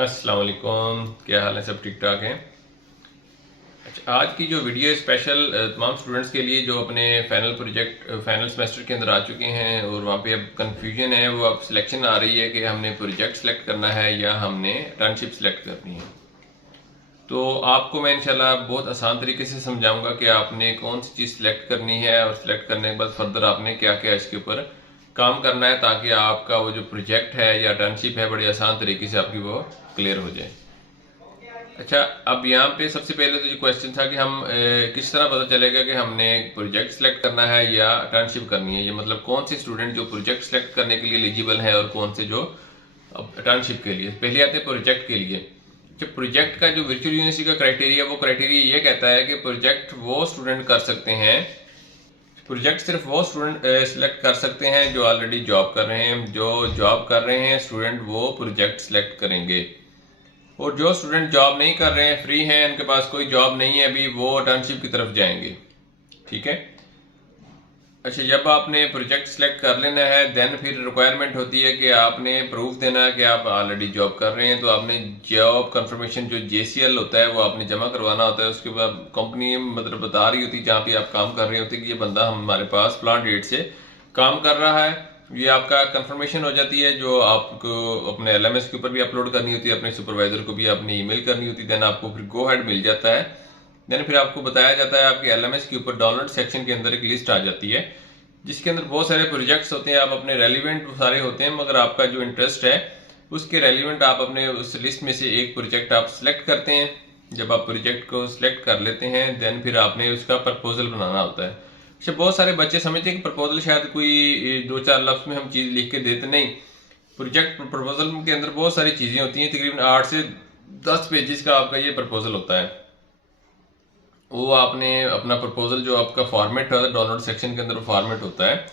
अस्सलाम वालेकुम, क्या हाल है? सब ठीक ठाक हैं। अच्छा, आज की जो वीडियो है स्पेशल तमाम स्टूडेंट्स के लिए जो अपने फाइनल सेमेस्टर के अंदर आ चुके हैं और वहाँ पे अब कंफ्यूजन है, वो अब सिलेक्शन आ रही है कि हमने प्रोजेक्ट सेलेक्ट करना है या हमने इंटर्नशिप सेलेक्ट करनी है। तो आपको मैं इंशाल्लाह बहुत आसान तरीके से समझाऊंगा कि आपने कौन सी चीज़ सेलेक्ट करनी है और सेलेक्ट करने के बाद फर्दर आपने क्या क्या इसके ऊपर काम करना है, ताकि आपका वो जो प्रोजेक्ट है या इंटर्नशिप है बड़ी आसान तरीके से आपकी वो क्लियर हो जाए। अच्छा, अब यहाँ पे सबसे पहले तो ये क्वेश्चन था कि हम किस तरह पता चलेगा कि हमने प्रोजेक्ट सेलेक्ट करना है या इंटर्नशिप करनी है। ये मतलब कौन से स्टूडेंट जो प्रोजेक्ट सेलेक्ट करने के लिए एलिजिबल है और कौन से जो इंटर्नशिप के लिए। पहले आते हैं प्रोजेक्ट के लिए। जो प्रोजेक्ट का जो वर्चुअल यूनिवर्सिटी का क्राइटेरिया, वो क्राइटेरिया ये कहता है कि प्रोजेक्ट वो स्टूडेंट कर सकते हैं, प्रोजेक्ट सिर्फ वो स्टूडेंट सेलेक्ट कर सकते हैं जो ऑलरेडी जॉब कर रहे हैं। जो जॉब कर रहे हैं स्टूडेंट वो प्रोजेक्ट सेलेक्ट करेंगे, और जो स्टूडेंट जॉब नहीं कर रहे हैं, फ्री हैं, उनके पास कोई जॉब नहीं है अभी, वो इंटर्नशिप की तरफ जाएंगे। ठीक है। अच्छा, जब आपने प्रोजेक्ट सेलेक्ट कर लेना है, देन फिर रिक्वायरमेंट होती है कि आपने प्रूफ देना है कि आप ऑलरेडी जॉब कर रहे हैं। तो आपने जॉब कंफर्मेशन जो JCL होता है वो आपने जमा करवाना होता है। उसके बाद कंपनी मतलब बता रही होती है जहाँ पे आप काम कर रहे होते कि ये बंदा हमारे पास प्लान डेट से काम कर रहा है। ये आपका कंफर्मेशन हो जाती है, जो आपको अपने LMS के ऊपर भी अपलोड करनी होती है, अपने सुपरवाइजर को भी आपने ईमेल करनी होती है। देन आपको फिर गो हेड मिल जाता है। देन फिर आपको बताया जाता है, आपके LMS के ऊपर डाउनलोड सेक्शन के अंदर एक लिस्ट आ जाती है जिसके अंदर बहुत सारे प्रोजेक्ट्स होते हैं। आप अपने रेलिवेंट सारे होते हैं, मगर आपका जो इंटरेस्ट है उसके रेलिवेंट आप अपने उस लिस्ट में से एक प्रोजेक्ट आप सिलेक्ट करते हैं। जब आप प्रोजेक्ट को सिलेक्ट कर लेते हैं, देन फिर आपने उसका प्रपोजल बनाना होता है। अच्छा, बहुत सारे बच्चे समझते हैं कि प्रपोजल शायद कोई दो चार लफ्ज में हम चीज़ लिख के देते, नहीं। प्रोजेक्ट प्रपोजल के अंदर बहुत सारी चीज़ें होती हैं, तकरीबन 8 से 10 पेजेस का आपका ये प्रपोजल होता है। वो आपने अपना प्रपोजल जो आपका फॉर्मेट है डाउनलोड सेक्शन के अंदर फॉर्मेट होता है,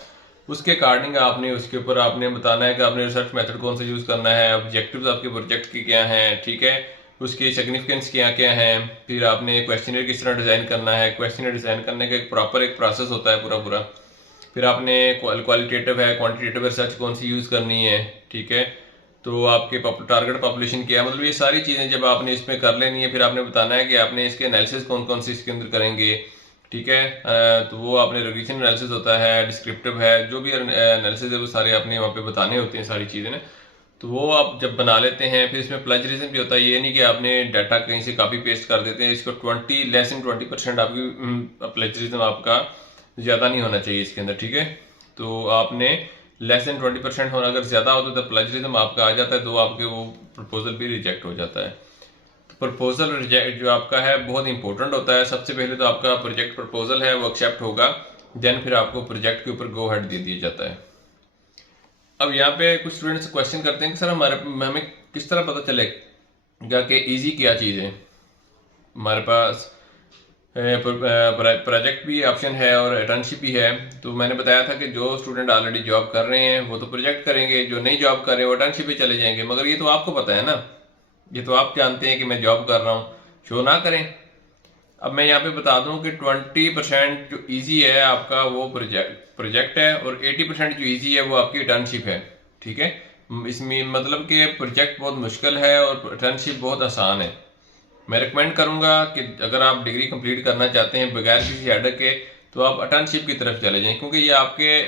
उसके अकॉर्डिंग आपने उसके ऊपर आपने बताना है कि आपने रिसर्च मेथड कौन सा यूज़ करना है, ऑब्जेक्टिव्स आपके प्रोजेक्ट के क्या हैं, ठीक है, उसकी सिग्निफिकेंस क्या क्या है। फिर आपने क्वेश्चनर किस तरह डिज़ाइन करना है। क्वेश्चनर डिज़ाइन करने का एक प्रॉपर एक प्रोसेस होता है पूरा पूरा। फिर आपने क्वालिटेटिव है, क्वान्टिटेटिव रिसर्च कौन सी यूज़ करनी है, ठीक है, तो आपके टारगेट पॉपुलेशन क्या है, मतलब ये सारी चीज़ें जब आपने इसमें कर लेनी है, फिर आपने बताना है कि आपने इसके एनालिसिस कौन कौन सी इसके अंदर करेंगे। ठीक है। तो वो आपने रिग्रेशन एनालिसिस होता है, डिस्क्रिप्टिव है, जो भी एनालिसिस है वो सारे आपने वहाँ पे बताने होते हैं सारी चीज़ें ना। तो वो आप जब बना लेते हैं, फिर इसमें प्लेजरिज्म भी होता है। ये नहीं कि आपने डाटा कहीं से कॉपी पेस्ट कर देते हैं। इसको 20% आपकी प्लेजरिज्म आपका ज़्यादा नहीं होना चाहिए इसके अंदर, ठीक है। तो आपने <20% होना, अगर ज़्यादा हो तो प्लेजरिज्म आपका आ जाता है, तो आपके वो प्रपोजल भी रिजेक्ट हो जाता है। प्रपोजल रिजेक्ट जो आपका है बहुत इंपॉर्टेंट होता है। सबसे पहले तो आपका प्रोजेक्ट प्रपोजल है वो एक्सेप्ट होगा, देन फिर आपको प्रोजेक्ट के ऊपर गो हेड दे दिया जाता है। अब यहाँ पे कुछ स्टूडेंट्स क्वेश्चन करते हैं कि सर हमें किस तरह पता चलेगा कि इजी क्या चीज़ है। हमारे पास प्रोजेक्ट भी ऑप्शन है और इंटर्नशिप भी है। तो मैंने बताया था कि जो स्टूडेंट ऑलरेडी जॉब कर रहे हैं वो तो प्रोजेक्ट करेंगे, जो नहीं जॉब कर रहे हैं वो इंटर्नशिप पे चले जाएंगे। मगर ये तो आपको पता है ना, ये तो आप जानते हैं कि मैं जॉब कर रहा हूँ, शो ना करें। अब मैं यहाँ पे बता दूं कि 20% जो इजी है आपका वो प्रोजेक्ट है, और 80% जो इजी है वो आपकी इंटर्नशिप है। ठीक है। इसमें मतलब कि प्रोजेक्ट बहुत मुश्किल है और इंटर्नशिप बहुत आसान है। मैं रिकमेंड करूंगा कि अगर आप डिग्री कंप्लीट करना चाहते हैं बगैर किसी हेडक के, तो आप इंटर्नशिप की तरफ चले जाएं, क्योंकि ये आपके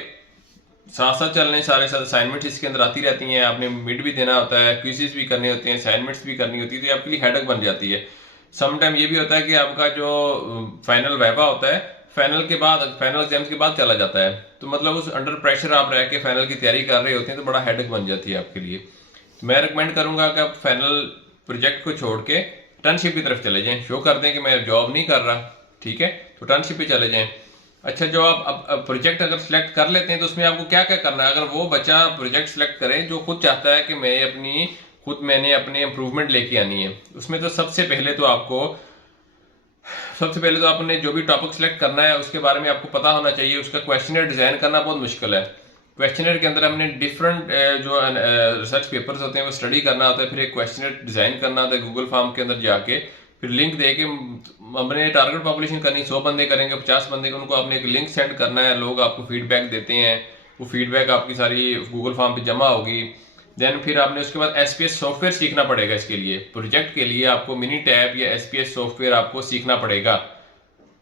साथ साथ चलने सारे साथ असाइनमेंट्स इसके अंदर आती रहती हैं। आपने मिड भी देना होता है, क्विज़ेस भी करने होते हैं, असाइनमेंट्स भी करनी होती है, तो ये आपके लिए हेडक बन जाती है। समटाइम ये भी होता है कि आपका जो फाइनल वाइवा होता है फाइनल एग्जाम्स के बाद चला जाता है, तो मतलब उस अंडर प्रेशर आप रह के फाइनल की तैयारी कर रहे होते हैं, तो बड़ा हेडक बन जाती है आपके लिए। मैं रिकमेंड करूंगा कि आप फाइनल प्रोजेक्ट को छोड़ के इंटर्नशिप की तरफ चले जाएं, शो कर दें कि मैं जॉब नहीं कर रहा, ठीक है, तो इंटर्नशिप पे चले जाएं। अच्छा, जो आप अब प्रोजेक्ट अगर सिलेक्ट कर लेते हैं तो उसमें आपको क्या क्या करना है। अगर वो बच्चा प्रोजेक्ट सिलेक्ट करे जो खुद चाहता है कि मैंने अपनी इम्प्रूवमेंट लेके आनी है, उसमें तो सबसे पहले तो आपने जो भी टॉपिक सिलेक्ट करना है उसके बारे में आपको पता होना चाहिए। उसका क्वेश्चनर डिज़ाइन करना बहुत मुश्किल है। क्वेश्चनर के अंदर हमने डिफरेंट जो रिसर्च पेपर्स होते हैं वो स्टडी करना होता है, फिर एक क्वेश्चनर डिज़ाइन करना होता है गूगल फॉर्म के अंदर जाके, फिर लिंक दे के हमने टारगेट पॉपुलेशन करनी, 100 बंदे करेंगे, 50 बंदे, उनको आपने एक लिंक सेंड करना है। लोग आपको फीडबैक देते हैं, वो फीडबैक आपकी सारी गूगल फॉर्म पे जमा होगी। देन फिर आपने उसके बाद एसपीएस सॉफ्टवेयर सीखना पड़ेगा। इसके लिए प्रोजेक्ट के लिए आपको मिनी टैब या एसपीएस सॉफ्टवेयर आपको सीखना पड़ेगा,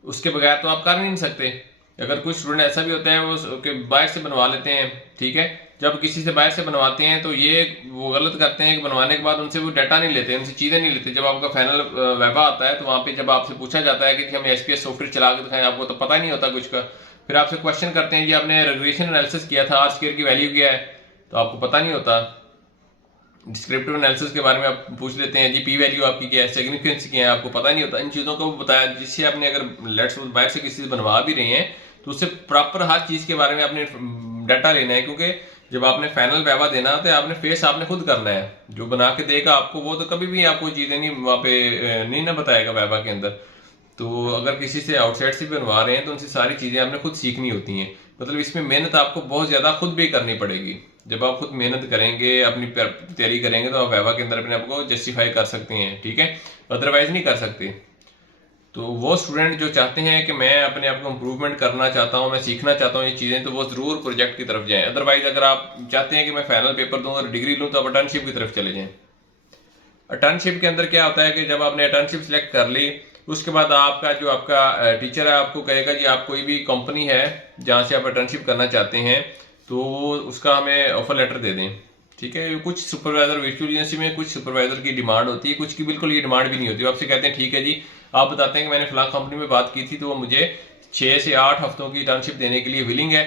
उसके बगैर तो आप कर नहीं सकते। अगर कुछ स्टूडेंट ऐसा भी होता है वो बाहर से बनवा लेते हैं, ठीक है, जब किसी से बाहर से बनवाते हैं तो ये वो गलत करते हैं कि बनवाने के बाद उनसे वो डाटा नहीं लेते, उनसे चीज़ें नहीं लेते। जब आपका फाइनल वाइवा आता है तो वहाँ पे जब आपसे पूछा जाता है कि हमें एसपीएस सॉफ्टवेयर चला के दिखाएं, आपको तो पता नहीं होता कुछ का। फिर आपसे क्वेश्चन करते हैं जी आपने रिग्रेशन एनालिसिस किया था, आर स्क्वायर की वैल्यू क्या है, तो आपको पता नहीं होता। डिस्क्रिप्टिव एनालिसिस के बारे में आप पूछ लेते हैं जी पी वैल्यू आपकी क्या है, सिग्निफिकेंस क्या है, आपको पता नहीं होता। इन चीज़ों को बताया जिससे आपने अगर लेट्स बाहर से किसी से बनवा भी रहे हैं तो उससे प्रॉपर हर चीज़ के बारे में आपने डाटा लेना है, क्योंकि जब आपने फाइनल वाइवा देना तो आपने फेस आपने खुद करना है। जो बना के देगा आपको वो तो कभी भी आपको चीज़ें नहीं वहाँ पे नहीं ना बताएगा वाइवा के अंदर। तो अगर किसी से आउटसाइड से भी बनवा रहे हैं तो उनसे सारी चीज़ें आपने खुद सीखनी होती हैं। मतलब इसमें मेहनत आपको बहुत ज़्यादा खुद भी करनी पड़ेगी। जब आप खुद मेहनत करेंगे, अपनी तैयारी करेंगे, तो आप वाइवा के अंदर अपने आपको जस्टिफाई कर सकते हैं, ठीक है, अदरवाइज नहीं कर सकते। तो वो स्टूडेंट जो चाहते हैं कि मैं अपने आप को इम्प्रूवमेंट करना चाहता हूँ, मैं सीखना चाहता हूँ ये चीज़ें, तो वो ज़रूर प्रोजेक्ट की तरफ जाएं। अदरवाइज अगर आप चाहते हैं कि मैं फाइनल पेपर दूँ और डिग्री लूँ तो आप इंटर्नशिप की तरफ चले जाएँ। इंटर्नशिप के अंदर क्या होता है कि जब आपने इंटर्नशिप सेलेक्ट कर ली उसके बाद आपका जो आपका टीचर है आपको कहेगा जी आप कोई भी कंपनी है जहाँ से आप इंटर्नशिप करना चाहते हैं तो उसका हमें ऑफर लेटर दे दें, ठीक है। कुछ सुपरवाइजर वर्चुअल एजेंसी में कुछ सुपरवाइजर की डिमांड होती है, कुछ की बिल्कुल ये डिमांड भी नहीं होती। आपसे कहते हैं ठीक है जी, आप बताते हैं कि मैंने फलां कंपनी में बात की थी तो वो मुझे 6 से 8 हफ्तों की इंटर्नशिप देने के लिए विलिंग है।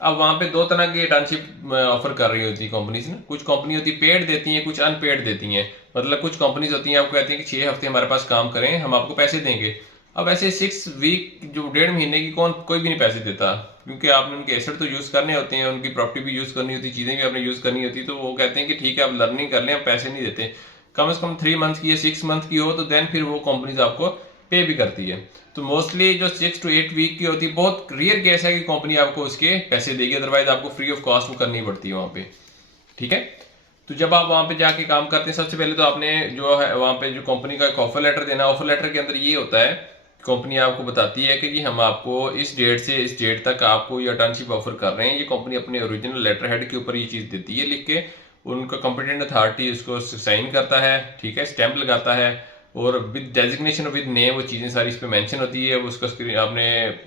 अब वहाँ पे दो तरह की इंटर्नशिप ऑफर कर रही होती है कंपनीज ना। कुछ कंपनी होती है पेड देती हैं, कुछ अनपेड देती हैं। मतलब कुछ कंपनीज होती हैं आपको कहती हैं कि 6 हफ्ते हमारे पास काम करें, हम आपको पैसे देंगे। अब ऐसे 6 वीक जो 1.5 महीने की कोई भी नहीं पैसे देता, क्योंकि आपने उनके एसेट तो यूज़ करने होते हैं, उनकी प्रॉपर्टी भी यूज़ करनी होती है, चीज़ें भी आपने यूज़ करनी होती है। तो वो कहते हैं कि ठीक है आप लर्निंग कर लें, हम पैसे नहीं देते। कम से कम 3 मंथ की या 6 मंथ की हो तो देन फिर वो कंपनीज आपको पे भी करती है। तो मोस्टली जो 6 to 8 वीक की होती है, बहुत रेयर केस है कि कंपनी आपको उसके पैसे देगी, अदरवाइज आपको फ्री ऑफ कॉस्ट वो करनी पड़ती है वहाँ पे, ठीक है। तो जब आप वहाँ पे जाके काम करते हैं सबसे पहले तो आपने जो है वहाँ पे जो कंपनी का एक ऑफर लेटर देना। ऑफर लेटर के अंदर ये होता है, कंपनी आपको बताती है कि जी हम आपको इस डेट से इस डेट तक आपको ये इंटर्नशिप ऑफर कर रहे हैं। ये कंपनी अपने ओरिजिनल लेटर हेड के ऊपर ये चीज़ देती है लिख के, उनका कॉम्पिटेंट अथॉरिटी उसको साइन करता है, ठीक है, स्टैंप लगाता है, और विद डेजिग्नेशन विद नेम वो चीज़ें सारी इस पर मैंशन होती है। उसका स्क्रीन आपने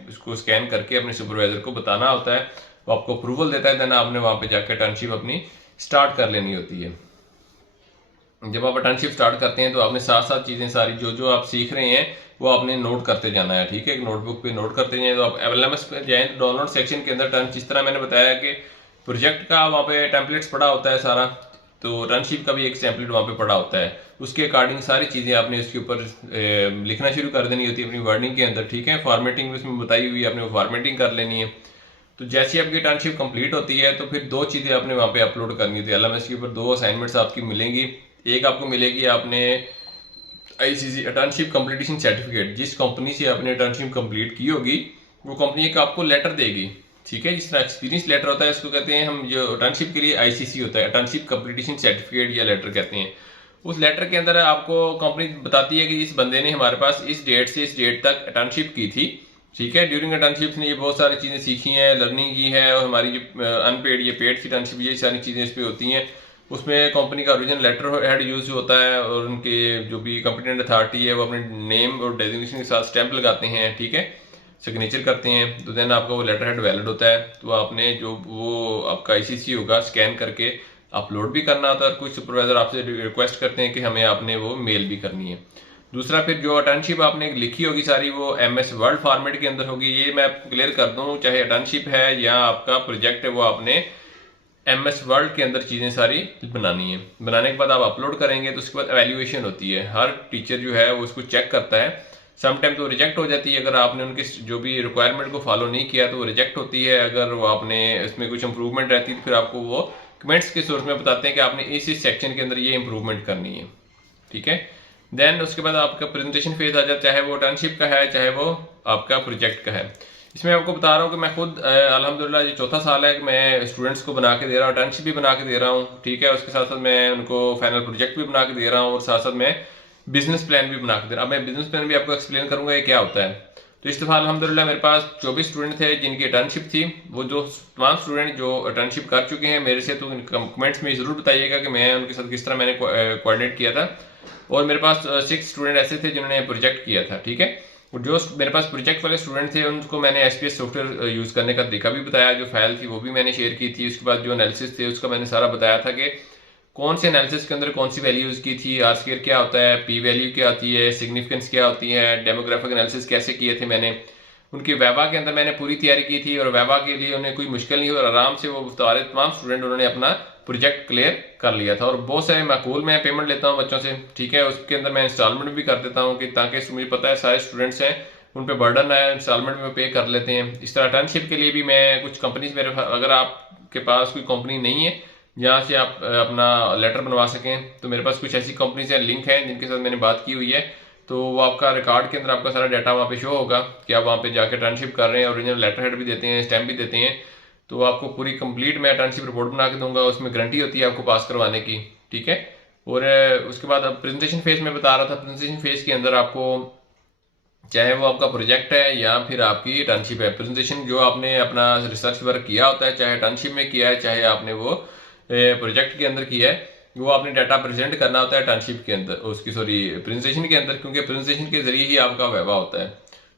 उसको स्कैन करके अपने सुपरवाइजर को बताना होता है, वो आपको अप्रूवल देता है, देन आपने वहाँ पे जाकर इंटर्नशिप अपनी स्टार्ट कर लेनी होती है। जब आप इंटर्नशिप स्टार्ट करते हैं तो आपने साथ साथ चीज़ें सारी जो जो आप सीख रहे हैं वो आपने नोट करते जाना है, ठीक है। एक नोटबुक पे नोट करते जाएं। तो आप LMS पे जाएं तो डाउनलोड सेक्शन के अंदर टर्न जिस तरह मैंने बताया कि प्रोजेक्ट का वहाँ पे टेम्पलेट्स पड़ा होता है सारा, तो इंटर्नशिप का भी एक टेम्पलेट वहाँ पे पड़ा होता है। उसके अकॉर्डिंग सारी चीज़ें आपने उसके ऊपर लिखना शुरू कर देनी होती है अपनी वर्डिंग के अंदर, ठीक है। फॉर्मेटिंग उसमें बताई हुई है, आपने वो फॉर्मेटिंग कर लेनी है। तो जैसे आपकी इंटर्नशिप कंप्लीट होती है तो फिर 2 चीज़ें आपने वहाँ पे अपलोड करनी होती है। LMS के ऊपर 2 असाइनमेंट्स आपकी मिलेंगी। एक आपको मिलेगी आपने ICC इंटर्नशिप कंप्लीटेशन सर्टिफिकेट, जिस कंपनी से आपने इंटर्नशिप कंप्लीट की होगी वो कंपनी एक आपको लेटर देगी, ठीक है। जिस तरह एक्सपीरियंस लेटर होता है उसको कहते हैं हम, जो इंटर्नशिप के लिए ICC होता है, इंटर्नशिप कंप्लीटेशन सर्टिफिकेट या लेटर कहते हैं। उस लेटर के अंदर आपको कंपनी बताती है कि इस बंदे ने हमारे पास इस डेट से इस डेट तक इंटर्नशिप की थी, ठीक है। ड्यूरिंग इंटर्नशिप ने ये बहुत सारी चीज़ें सीखी हैं, लर्निंग की है, और हमारी जो अनपेड या पेड इंटर्नशिप ये सारी चीज़ें इस पर होती हैं। उसमें कंपनी का ओरिजिनल लेटर हेड यूज होता है, और उनके जो भी कॉम्पिटेंट अथॉरिटी है वो अपने नेम और डेजिग्नेशन के साथ स्टैंप लगाते हैं, ठीक है, सिग्नेचर करते हैं। तो देन आपका वो लेटर हेड वैलिड होता है। तो आपने जो वो आपका ICC होगा स्कैन करके अपलोड भी करना होता है, और कुछ सुपरवाइजर आपसे रिक्वेस्ट करते हैं कि हमें आपने वो मेल भी करनी है। दूसरा, फिर जो इंटर्नशिप आपने लिखी होगी सारी वो MS वर्ड फॉर्मेट के अंदर होगी। ये मैं आपको क्लियर कर दूं, चाहे इंटर्नशिप है या आपका प्रोजेक्ट है, वो आपने MS वर्ड के अंदर चीज़ें सारी बनानी है। बनाने के बाद आप अपलोड करेंगे तो उसके बाद एवेल्यूएशन होती है। हर टीचर जो है वो उसको चेक करता है। समटाइम तो रिजेक्ट हो जाती है, अगर आपने उनके जो भी रिक्वायरमेंट को फॉलो नहीं किया तो वो रिजेक्ट होती है। अगर वो आपने इसमें कुछ इंप्रूवमेंट रहती है तो फिर आपको वो कमेंट्स के सोर्स में बताते हैं कि आपने इस सेक्शन के अंदर ये इंप्रूवमेंट करनी है, ठीक है। देन उसके बाद आपका प्रेजेंटेशन फेज आ जाता है, चाहे वो इंटर्नशिप का है चाहे वो आपका प्रोजेक्ट का है। इसमें आपको बता रहा हूँ कि मैं खुद अल्हम्दुलिल्लाह ये चौथा साल है कि मैं स्टूडेंट्स को बना के दे रहा हूँ, इंटर्नशिप भी बना के दे रहा हूँ, ठीक है। उसके साथ साथ मैं उनको फाइनल प्रोजेक्ट भी बना के दे रहा हूँ, और साथ साथ मैं बिजनेस प्लान भी बना के दे रहा हूँ। अब मैं बिजनेस प्लान भी आपको एक्सप्लेन करूँगा ये क्या होता है। तो इस दफ़ा अल्हम्दुलिल्लाह मेरे पास 24 स्टूडेंट थे जिनकी इंटर्नशिप थी। वो जो तमाम स्टूडेंट जो इंटर्नशिप कर चुके हैं मेरे से, तो कमेंट्स में ज़रूर बताइएगा कि मैं उनके साथ किस तरह मैंने कोऑर्डिनेट किया था। और मेरे पास 6 स्टूडेंट ऐसे थे जिन्होंने प्रोजेक्ट किया था, ठीक है। और जो मेरे पास प्रोजेक्ट वाले स्टूडेंट थे उनको मैंने SPS सॉफ्टवेयर यूज़ करने का तरीका भी बताया, जो फाइल थी वो भी मैंने शेयर की थी। उसके बाद जो एनालिसिस थे उसका मैंने सारा बताया था कि कौन से एनालिसिस के अंदर कौन सी वैल्यू यूज़ की थी, आर स्क्वायर क्या होता है, पी वैल्यू क्या होती है, सिग्निफिकेंस क्या होती है, डेमोग्राफिक एनालिसिस कैसे किए थे मैंने। उनकी वैवा के अंदर मैंने पूरी तैयारी की थी और वैवा के लिए उन्हें कोई मुश्किल नहीं हुई और आराम से वो तमाम स्टूडेंट उन्होंने अपना प्रोजेक्ट क्लियर कर लिया था। और बहुत सारे माकूल मैं पेमेंट लेता हूँ बच्चों से, ठीक है। उसके अंदर मैं इंस्टॉलमेंट भी कर देता हूँ कि ताकि मुझे पता है सारे स्टूडेंट्स हैं, उन पर बर्डन आया, इंस्टॉलमेंट में पे कर लेते हैं। इस तरह इंटर्नशिप के लिए भी मैं कुछ कंपनीज मेरे, अगर आपके पास कोई कंपनी नहीं है जहाँ से आप अपना लेटर बनवा सकें, तो मेरे पास कुछ ऐसी कंपनीज हैं, लिंक हैं जिनके साथ मैंने बात की हुई है। तो वो आपका रिकॉर्ड के अंदर आपका सारा डाटा वहाँ पे शो होगा कि आप वहाँ पे जाकर इंटर्नशिप कर रहे हैं। ओरिजिनल लेटर हेड भी देते हैं, स्टैम्प भी देते हैं। तो आपको पूरी कंप्लीट मैं इंटर्नशिप रिपोर्ट बना के दूंगा, उसमें गारंटी होती है आपको पास करवाने की, ठीक है। और उसके बाद अब प्रेजेंटेशन फेज में बता रहा था, प्रेजेंटेशन फेज के अंदर आपको चाहे वो आपका प्रोजेक्ट है या फिर आपकी इंटर्नशिप है, प्रेजेंटेशन जो आपने अपना रिसर्च वर्क किया होता है, चाहे इंटर्नशिप में किया है चाहे आपने वो प्रोजेक्ट के अंदर किया है, वो आपने डाटा प्रेजेंट करना होता है इंटर्नशिप के अंदर, उसकी सॉरी प्रेजेंटेशन के अंदर, क्योंकि प्रेजेंटेशन के जरिए ही आपका वाइवा होता है।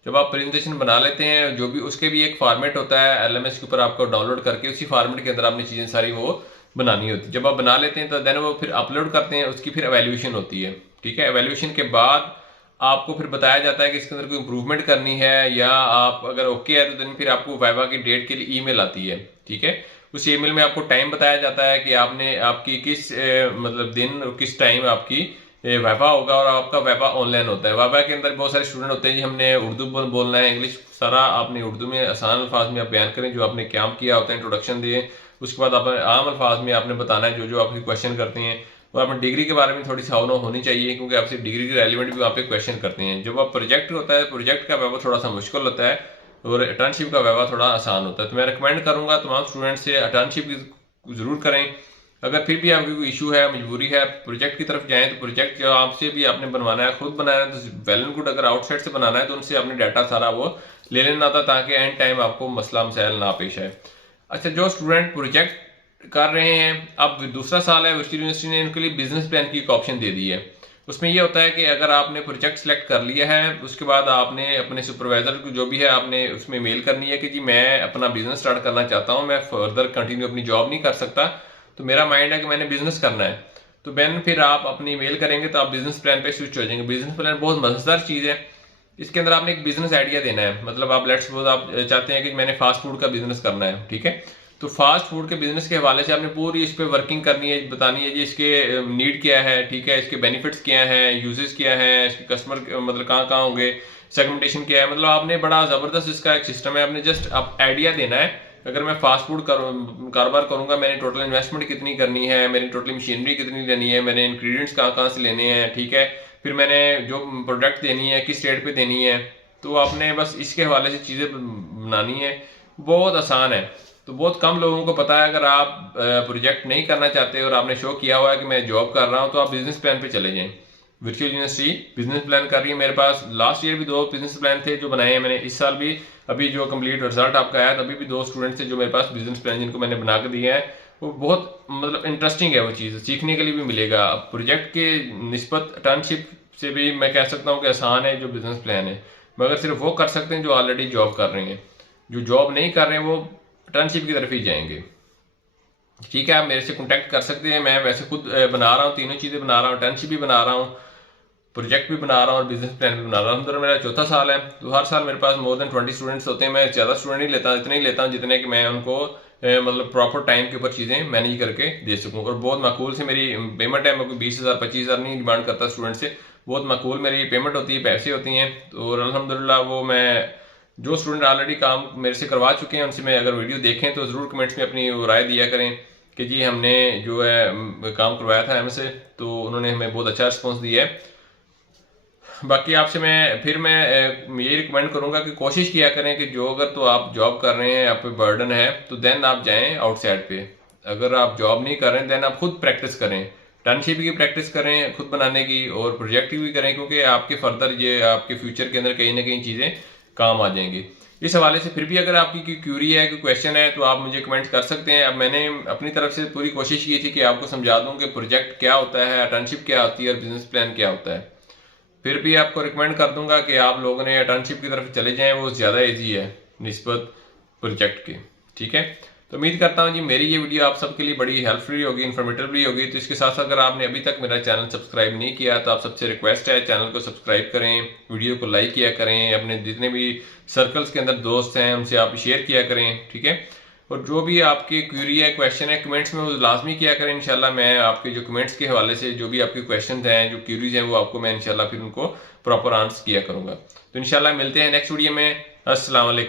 जब आप प्रेजेंटेशन बना लेते हैं, जो भी उसके भी एक फॉर्मेट होता है LMS के ऊपर, आपको डाउनलोड करके उसी फॉर्मेट के अंदर आपने चीज़ें सारी वो बनानी होती है। जब आप बना लेते हैं तो देन वो फिर अपलोड करते हैं, उसकी फिर एवेल्यूशन होती है, ठीक है। एवेल्यूशन के बाद आपको फिर बताया जाता है कि इसके अंदर कोई इंप्रूवमेंट करनी है, या आप अगर ओके है तो देन फिर आपको वाइवा की डेट के लिए ईमेल आती है, ठीक है। उस ईमेल में आपको टाइम बताया जाता है कि आपने आपकी किस मतलब दिन और किस टाइम आपकी वाइवा होगा, और आपका वाइवा ऑनलाइन होता है। वाइवा के अंदर बहुत सारे स्टूडेंट होते हैं जी, हमने उर्दू बोलना है, इंग्लिश सारा आपने उर्दू में आसान अल्फाज में आप बयान करें जो आपने क्या किया होता है, इंट्रोडक्शन दिए। उसके बाद आप आम अल्फाज में आपने बताना है जो आपके क्वेश्चन करते हैं। और अपनी डिग्री के बारे में थोड़ी सी अवनो होनी चाहिए, क्योंकि आपसे डिग्री के रेलिवेंट भी वहाँ पे क्वेश्चन करते हैं। जब आप प्रोजेक्ट होता है, प्रोजेक्ट का वाइवा थोड़ा सा मुश्किल होता है और इंटर्नशिप का वाइवा थोड़ा आसान होता है। तो मैं रिकमेंड करूंगा तमाम स्टूडेंट से इंटर्नशिप जरूर करें। अगर फिर भी आपकी कोई इशू है, मजबूरी है, प्रोजेक्ट की तरफ जाएं, तो प्रोजेक्ट जो आपसे भी आपने बनवाना है, खुद बनाना है तो वेल एंड गुड। अगर आउटसाइड से बनाना है तो उनसे अपने डाटा सारा वो ले लेना था, ताकि एंड टाइम आपको मसला मसाइल ना पेश आए। अच्छा, जो स्टूडेंट प्रोजेक्ट कर रहे हैं, अब दूसरा साल है, वर्चुअल यूनिवर्सिटी ने इनके लिए बिजनेस प्लान की एक ऑप्शन दे दी है। उसमें यह होता है कि अगर आपने प्रोजेक्ट सेलेक्ट कर लिया है, उसके बाद आपने अपने सुपरवाइजर को जो भी है आपने उसमें मेल करनी है कि जी मैं अपना बिजनेस स्टार्ट करना चाहता हूं, मैं फर्दर कंटिन्यू अपनी जॉब नहीं कर सकता, तो मेरा माइंड है कि मैंने बिजनेस करना है। तो देन फिर आप अपनी मेल करेंगे तो आप बिजनेस प्लान पे स्विच हो जाएंगे। बिजनेस प्लान बहुत मजेदार चीज़ है। इसके अंदर आपने एक बिजनेस आइडिया देना है, मतलब आप लेट्स सपोज आप चाहते हैं कि मैंने फास्ट फूड का बिजनेस करना है, ठीक है। तो फास्ट फूड के बिजनेस के हवाले से आपने पूरी इस पर वर्किंग करनी है, बतानी है जी इसके नीड क्या है, ठीक है, इसके बेनिफिट्स क्या है, यूजेस क्या है, इसके कस्टमर मतलब कहाँ कहाँ होंगे, सेगमेंटेशन क्या है। मतलब आपने बड़ा ज़बरदस्त इसका एक सिस्टम है, आपने जस्ट आप आइडिया देना है। अगर मैं फास्ट फूड कारोबार करूंगा, मैंने टोटल इन्वेस्टमेंट कितनी करनी है, मेरी टोटल मशीनरी कितनी लेनी है, मैंने इंग्रेडिएंट्स कहाँ कहाँ से लेने हैं, ठीक है, फिर मैंने जो प्रोडक्ट देनी है किस रेट पे देनी है। तो आपने बस इसके हवाले से चीज़ें बनानी है, बहुत आसान है। तो बहुत कम लोगों को पता है। अगर आप प्रोजेक्ट नहीं करना चाहते और आपने शो किया हुआ है कि मैं जॉब कर रहा हूँ, तो आप बिजनेस प्लान पे चले जाएं। वर्चुअल यूनिवर्सिटी बिजनेस प्लान कर रही है। मेरे पास लास्ट ईयर भी 2 बिजनेस प्लान थे जो बनाए हैं मैंने, इस साल भी अभी जो कंप्लीट रिजल्ट आपका आया तभी भी 2 स्टूडेंट थे जो मेरे पास बिजनेस प्लान जिनको मैंने बना के दिया है। वो बहुत मतलब इंटरेस्टिंग है, वो चीज़ सीखने के लिए भी मिलेगा। प्रोजेक्ट के निस्बत इंटर्नशिप से भी मैं कह सकता हूँ कि आसान है जो बिजनेस प्लान है, मगर सिर्फ वो कर सकते हैं जो ऑलरेडी जॉब कर रहे हैं। जो जॉब नहीं कर रहे हैं वो इंटर्नशिप की तरफ ही जाएंगे, ठीक है। आप मेरे से कांटेक्ट कर सकते हैं। मैं वैसे खुद बना रहा हूँ, तीनों चीज़ें बना रहा हूँ, इंटर्नशिप भी बना रहा हूँ, प्रोजेक्ट भी बना रहा हूँ और बिजनेस प्लान भी बना रहा हूँ। अंदर मेरा चौथा साल है, तो हर साल मेरे पास मोर देन 20 स्टूडेंट्स होते हैं। मैं ज़्यादा स्टूडेंट नहीं लेता, इतने ही लेता हूँ जितने कि मैं उनको मतलब प्रॉपर टाइम के ऊपर चीज़ें मैनेज करके दे सकूँ। और बहुत माकूल से मेरी पेमेंट है, मैं कोई 20,000 25,000 नहीं डिमांड करता स्टूडेंट से, बहुत माकूल मेरी पेमेंट होती है, पैसे होती हैं। तो और अल्हम्दुलिल्लाह वो मैं जो स्टूडेंट ऑलरेडी काम मेरे से करवा चुके हैं उनसे मैं अगर वीडियो देखें तो ज़रूर कमेंट्स में अपनी राय दिया करें कि जी हमने जो है काम करवाया था हमसे, तो उन्होंने हमें बहुत अच्छा रिस्पॉन्स दिया है। बाकी आपसे मैं यही रिकमेंड करूंगा कि कोशिश किया करें कि जो अगर तो आप जॉब कर रहे हैं, आप पे बर्डन है, तो देन आप जाएं आउटसाइड पे। अगर आप जॉब नहीं कर रहे हैं देन आप खुद प्रैक्टिस करें, इंटर्नशिप की प्रैक्टिस करें खुद बनाने की, और प्रोजेक्ट की भी करें, क्योंकि आपके फर्दर ये आपके फ्यूचर के अंदर कहीं ना कहीं चीज़ें काम आ जाएंगे। इस हवाले से फिर भी अगर आपकी कोई क्यूरी है, कोई क्वेश्चन है, तो आप मुझे कमेंट कर सकते हैं। अब मैंने अपनी तरफ से पूरी कोशिश की थी कि आपको समझा दूं कि प्रोजेक्ट क्या होता है, अटर्नशिप क्या होती है और बिजनेस प्लान क्या होता है। फिर भी आपको रिकमेंड कर दूंगा कि आप लोगों ने अटर्नशिप की तरफ चले जाएं, वो ज़्यादा ईजी है निस्बत प्रोजेक्ट के। ठीक है, तो उम्मीद करता हूँ जी मेरी ये वीडियो आप सबके लिए बड़ी हेल्पफुल होगी, इन्फॉर्मेटिव भी होगी। तो इसके साथ साथ अगर आपने अभी तक मेरा चैनल सब्सक्राइब नहीं किया तो आप सबसे रिक्वेस्ट है चैनल को सब्सक्राइब करें, वीडियो को लाइक किया करें, अपने जितने भी सर्कल्स के अंदर दोस्त हैं उनसे आप शेयर किया करें। ठीक है, और जो भी आपकी क्वेरी है, क्वेश्चन है, कमेंट्स में वो लाजमी किया करें। इंशाल्लाह मैं आपके जो कमेंट्स के हवाले से जो भी आपके क्वेश्चन हैं, जो क्वेरीज हैं, वो आपको मैं इंशाल्लाह फिर उनको प्रॉपर आंसर किया करूंगा। तो इंशाल्लाह मिलते हैं नेक्स्ट वीडियो में। अस्सलाम वालेकुम।